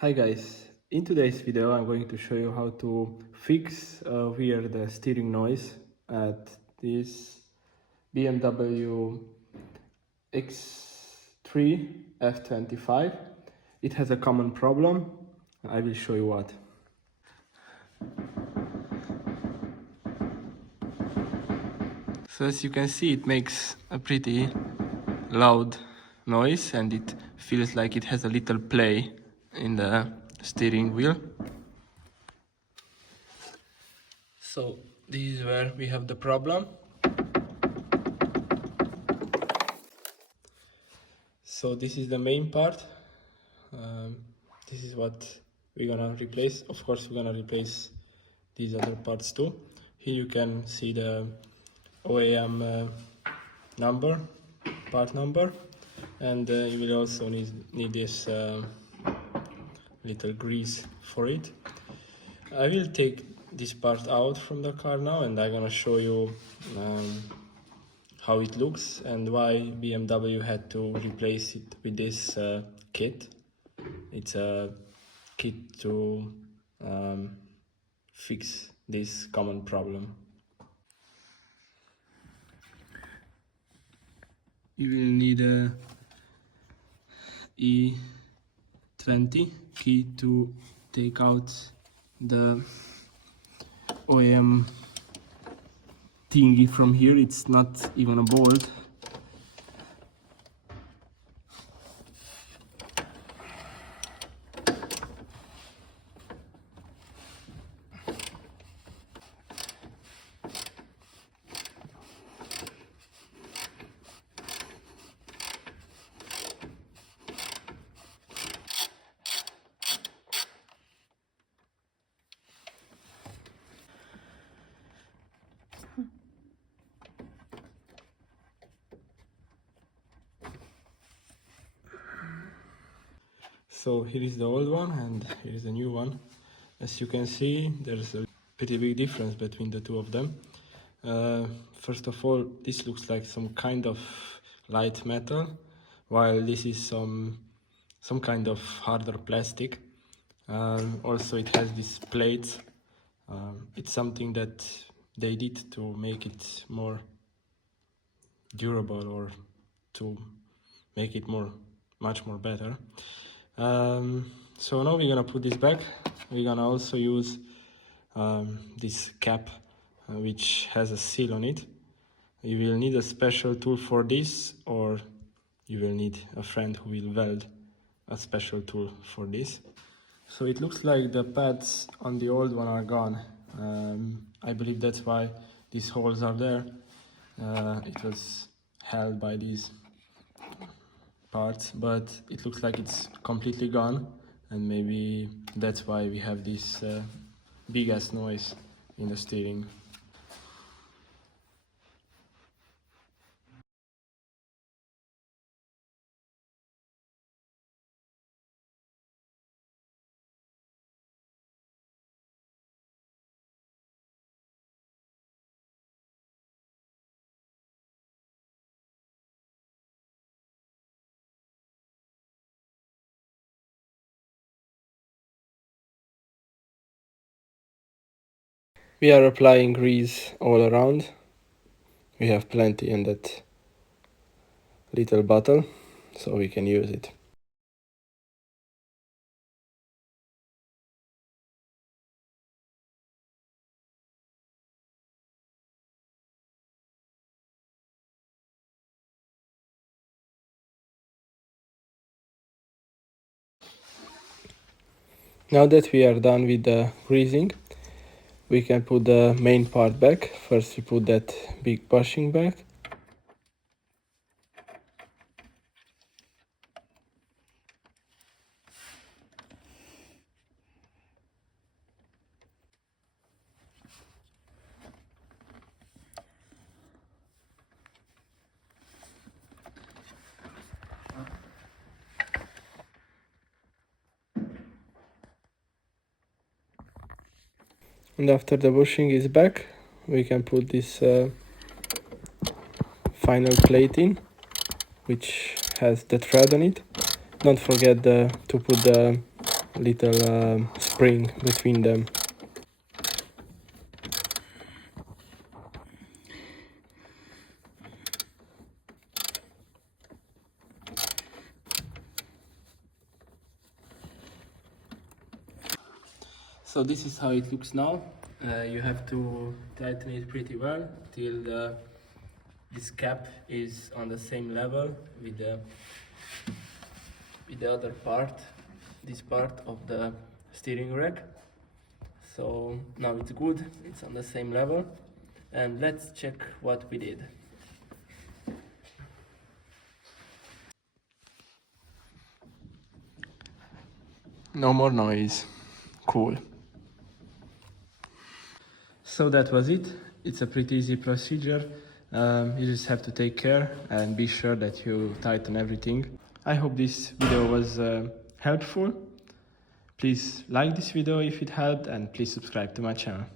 Hi guys, in today's video I'm going to show you how to fix weird steering noise at this BMW X3 F25. It has a common problem. I will show you what. So as you can see, it makes a pretty loud noise and it feels like it has a little play in the steering wheel. So this is where we have the problem. So this is the main part. This is what we're gonna replace. Of course, we're gonna replace these other parts too. Here you can see the OEM number, part number, and you will also need this little grease for it. I will take this part out from the car now, and I'm gonna show you how it looks and why BMW had to replace it with this kit. It's a kit to fix this common problem. You will need a E20 key to take out the OEM thingy from here. It's not even a bolt. So here is the old one and here is the new one. As you can see, there's a pretty big difference between the two of them. First of all, this looks like some kind of light metal, while this is some kind of harder plastic. Also, it has these plates. It's something that they did to make it more durable or to make it much more better. So now we're gonna put this back. We're gonna also use this cap which has a seal on it. You will need a special tool for this, or you will need a friend who will weld a special tool for this. So it looks like the pads on the old one are gone. I believe that's why these holes are there. It was held by these parts, but it looks like it's completely gone, and maybe that's why we have this big ass noise in the steering. We are applying grease all around. We have plenty in that little bottle, so we can use it. Now that we are done with the greasing, we can put the main part back. First we put that big bushing back. And after the bushing is back, we can put this final plate in, which has the thread on it. Don't forget to put the little spring between them. So this is how it looks now. You have to tighten it pretty well till this cap is on the same level with the other part, this part of the steering rack. So now it's good, it's on the same level, and let's check what we did. No more noise. Cool. So that was it. It's a pretty easy procedure. You just have to take care and be sure that you tighten everything. I hope this video was helpful. Please like this video if it helped, and please subscribe to my channel.